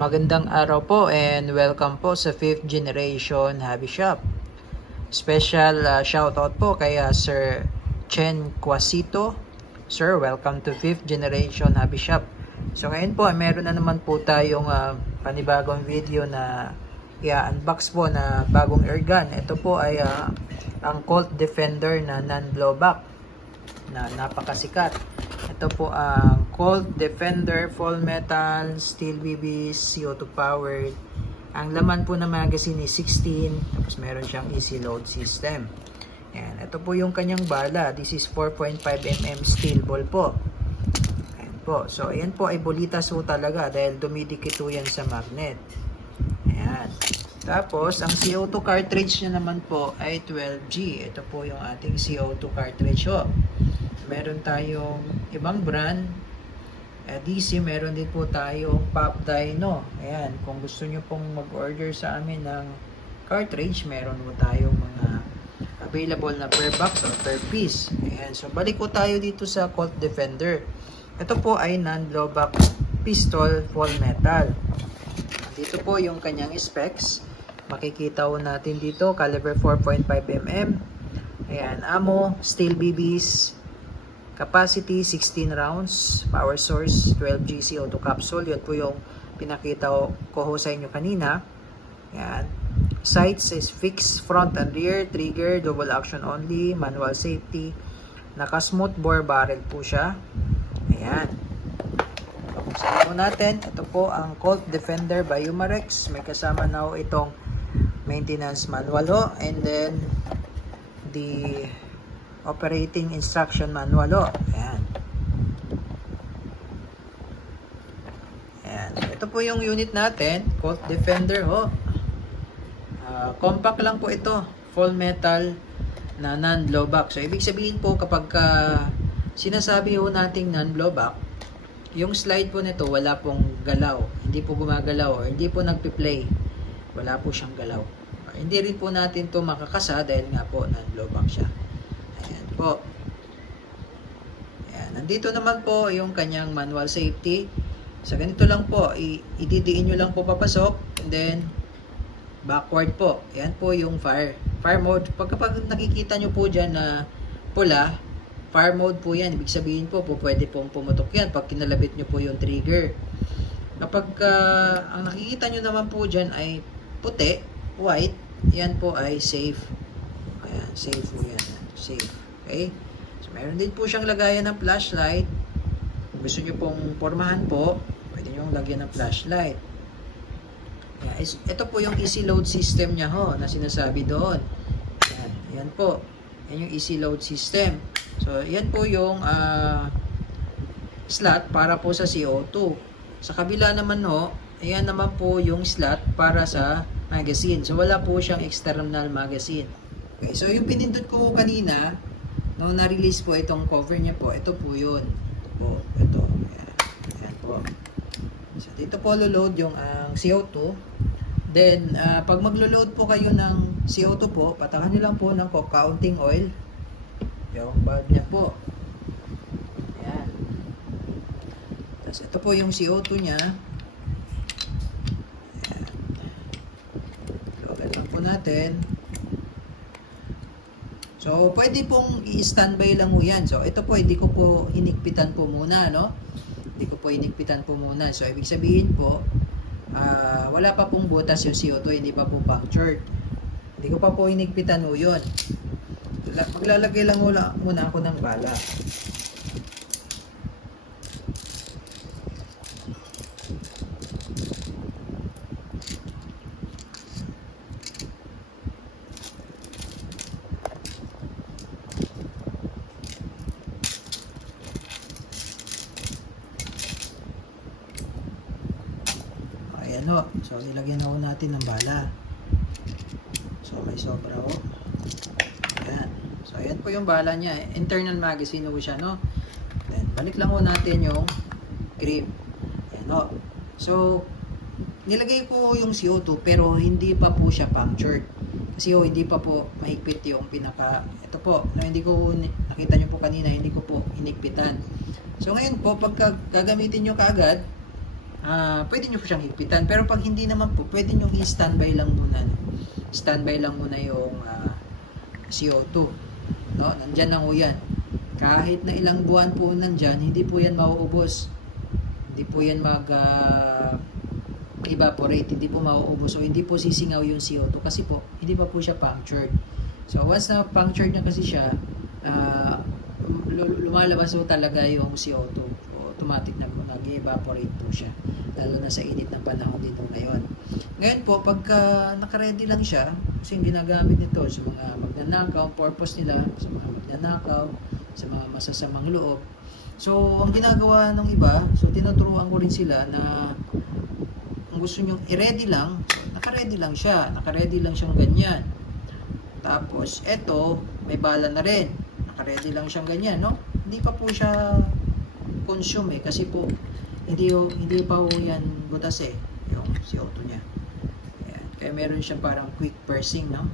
Magandang araw po and welcome po sa 5th Generation Hobby Shop. Special shoutout po kay Sir Chen Quasito. Sir, welcome to 5th Generation Hobby Shop. So ngayon po, meron na naman po tayong panibagong video na i-unbox po na bagong airgun. Ito po ay ang Colt Defender na non-blowback na napakasikat. Ito po ang Colt Defender Full Metal Steel BBs CO2 powered. Ang laman po ng magazine is 16, tapos meron siyang easy load system. Ayan, ito po yung kanyang bala. This is 4.5mm steel ball po. Ayan po. So ayan po ay bolitas po talaga dahil dumidikit po yan sa magnet. Ayan. Tapos ang CO2 cartridge niya naman po ay 12G. Ito po yung ating CO2 cartridge po. Meron tayong ibang brand. DC, meron din po tayong Pop Dino. Ayan, kung gusto nyo pong mag-order sa amin ng cartridge, meron po tayong mga available na per box or per piece. Ayan, so balik po tayo dito sa Colt Defender. Ito po ay non-blowback pistol full metal. Dito po yung kanyang specs. Makikita po natin dito, caliber 4.5mm. Ayan, ammo, steel BBs, capacity 16 rounds, power source 12G CO2 capsule. Yan po yung pinakita ko sa inyo kanina. Yan. Sights is fixed front and rear, trigger double action only, manual safety. Naka-smooth bore barrel po siya. Ayan. Buksan po natin. Ito po ang Colt Defender by Umarex. May kasama na po itong maintenance manual ho, and then the operating instruction manual ho. Ayan. Ayan. Ito po yung unit natin, Colt Defender ho. Compact lang po ito, full metal na non-blowback. So ibig sabihin po kapag sinasabi ho nating non-blowback, yung slide po nito wala pong galaw, hindi po gumagalaw or hindi po nagpi-play, wala po siyang galaw. Hindi rin po natin to makakasa dahil nga po non-blowback siya. Ayan po. Ayan. Nandito naman po yung kanyang manual safety. Sa ganito lang po, ididiin nyo lang po papasok, and then backward po. Ayan po yung fire mode. Kapag nakikita nyo po dyan na pula, fire mode po yan. Ibig sabihin po, pwede pong pumutok yan pag kinalabit nyo po yung trigger. Kapag ang nakikita nyo naman po dyan ay puti, white, yan po ay safe. Ayan, safe po yan. Safe. Okay? So, meron din po siyang lagayan ng flashlight. Kung gusto nyo pong pormahan po, pwede nyo lagyan ng flashlight. Ayan, ito po yung easy load system niya ho, na sinasabi doon. Ayan, ayan po. Ayan yung easy load system. So, yan po yung slot para po sa CO2. Sa kabila naman ho, ayan naman po yung slot para sa magazine. So, wala po siyang external magazine. Okay, so yung pinindot ko kanina, nung na-release po itong cover niya po, ito po yun. Ito po, ito. Ayan, ayan po. So, dito po lo-load yung CO2. Then, pag maglo-load po kayo ng CO2 po, patakan nyo lang po ng kaunting oil. Yung bulb niya po. Ayan. Tapos, ito po yung CO2 niya. Ayan. Load lang po natin. So, pwede pong i-standby lang mo yan. So, ito po, hindi ko po hinigpitan po muna, no? Hindi ko po hinigpitan po muna. So, ibig sabihin po, wala pa pong butas yung CO2, hindi pa po punctured. Hindi ko pa po hinigpitan mo yun. Maglalagay lang muna ako ng bala. Ayan ho. So, nilagyan ho natin ng bala. So, may sobra ho. Ayan. So, ayan po yung bala niya. Internal magazine ho siya, no? Then, balik lang ho natin yung grip. Ayan ho. So, nilagay ko yung CO2 pero hindi pa po siya punctured. Kasi ho, hindi pa po mahigpit yung pinaka... Ito po, na hindi ko... Nakita nyo po kanina, hindi ko po hinigpitan. So, ngayon po, pagka gagamitin nyo kaagad, pwede nyo po siyang higpitan. Pero pag hindi naman po, pwede nyo i-standby lang muna. Standby lang muna yung CO2. No? Nandyan lang po yan. Kahit na ilang buwan po nandyan, hindi po yan mauubos. Hindi po yan evaporate, hindi po mauubos. So, hindi po sisingaw yung CO2 kasi po, hindi pa po siya punctured. So, once na punctured na kasi siya, lumalabas po talaga yung CO2. So, automatic na po nag-evaporate po siya. Lalo na sa init ng panahon dito ngayon. Ngayon po, pagka nakaready lang siya, kasi ginagamit nito sa mga magnanakaw, purpose nila, sa mga magnanakaw, sa mga masasamang loob. So, ang ginagawa ng iba, so tinuturuan ko rin sila na kung gusto nyo i-ready lang, naka-ready lang siya. Naka-ready lang siyang ganyan. Tapos, eto, may bala na rin. Naka-ready lang siyang ganyan, no? Hindi pa po siya consume kasi po, hindi pa po yan butas yung CO2 niya. Ayan. Kaya meron siyang parang quick pursing, no?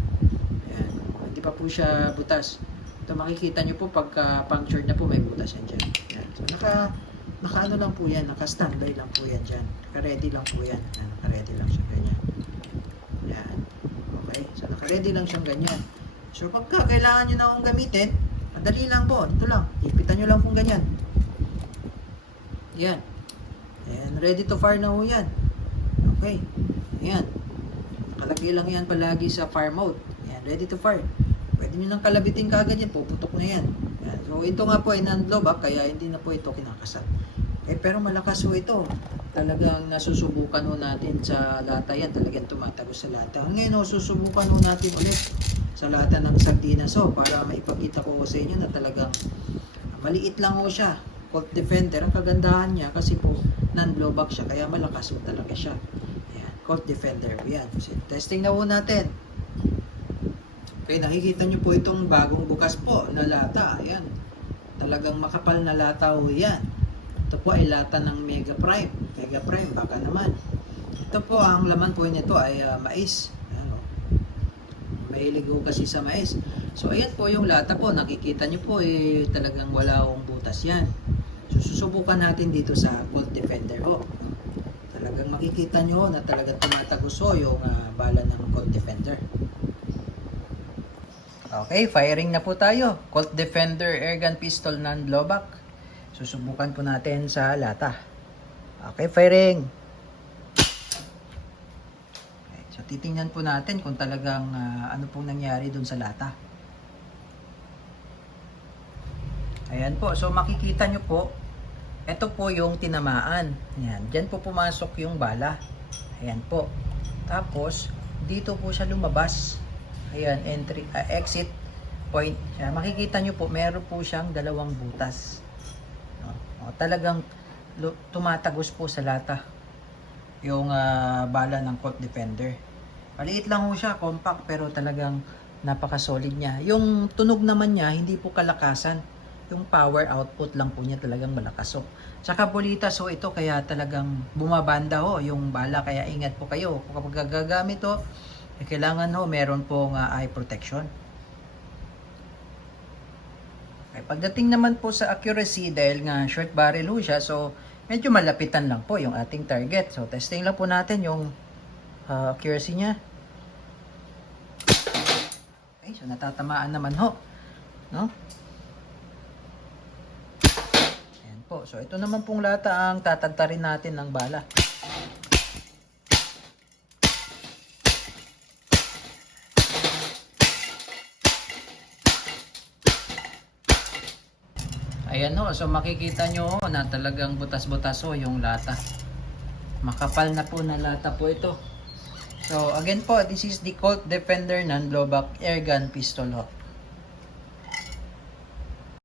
Ayan. Hindi pa po siya butas. Ito makikita nyo po pagka punctured na po may butas yan dyan. Ayan. So naka-ano lang po yan, naka-standby lang po yan dyan. Naka-ready lang po yan. Ayan, naka-ready lang siya ganyan. Ayan. Okay, so naka-ready lang siyang ganyan. So pagka kailangan nyo na akong gamitin, madali lang po, ito lang, ipitan nyo lang kung ganyan. Ayan. Ayan, ready to fire na po yan. Okay, ayan. Nakalagay lang yan palagi sa fire mode. Ayan, ready to fire. Pwede nyo nang kalabitin kaagad yan, puputok na yan. Ayan. So ito nga po ay non-blowback, kaya hindi na po ito kinakasat. Pero malakas po ito. Talagang nasusubukan ho natin sa lata yan. Talagang tumatagos sa lata. Ngayon susubukan ho natin ulit sa lata ng sardinas para maipakita ko sa inyo na talagang maliit lang ho siya. Colt Defender. Ang kagandahan niya kasi po non-blowback siya. Kaya malakas ho talaga siya. Ayan. Colt Defender. Ayan. So, testing na ho natin. Okay, nakikita nyo po itong bagong bukas po na lata. Ayan. Talagang makapal na lata ho yan. Ito po ay lata ng Mega Prime. Mega Prime, baka naman. Ito po, ang laman po nito ay mais. Ayan, mahilig ho kasi sa mais. So, ayan po yung lata po. Nakikita nyo po, talagang wala hong butas yan. So, susubukan natin dito sa Colt Defender ho. Talagang makikita nyo na talagang tumatagos ho yung bala ng Colt Defender. Okay, firing na po tayo. Colt Defender Airgun Pistol non-blowback. Susubukan po natin sa lata. Okay, firing. Okay, so titingnan po natin kung talagang ano pong nangyari dun sa lata. Ayan po, so makikita nyo po, ito po yung tinamaan. Ayan, dyan po pumasok yung bala. Ayan po. Tapos, dito po siya lumabas. Ayan, exit point. Ayan, makikita nyo po, meron po siyang dalawang butas. Talagang tumatagos po sa lata yung bala ng Colt Defender. Maliit lang ho siya, compact, pero talagang napaka-solid niya. Yung tunog naman niya, hindi po kalakasan. Yung power output lang po niya talagang malakas. Tsaka bulitas ho ito, kaya talagang bumabanda ho yung bala. Kaya ingat po kayo. Kapag gagamit ho, kailangan ho meron pong eye protection. Pagdating naman po sa accuracy, dahil nga short barrel ho siya, so medyo malapitan lang po yung ating target. So testing lang po natin yung accuracy niya. Okay, so natatamaan naman ho, no? Ayan po. So ito naman pong lata ang tatagtarin natin ng bala. Ayan ho, so makikita nyo na talagang butas-butas ho yung lata. Makapal na po na lata po ito. So again po, this is the Colt Defender non-blowback airgun pistol ho.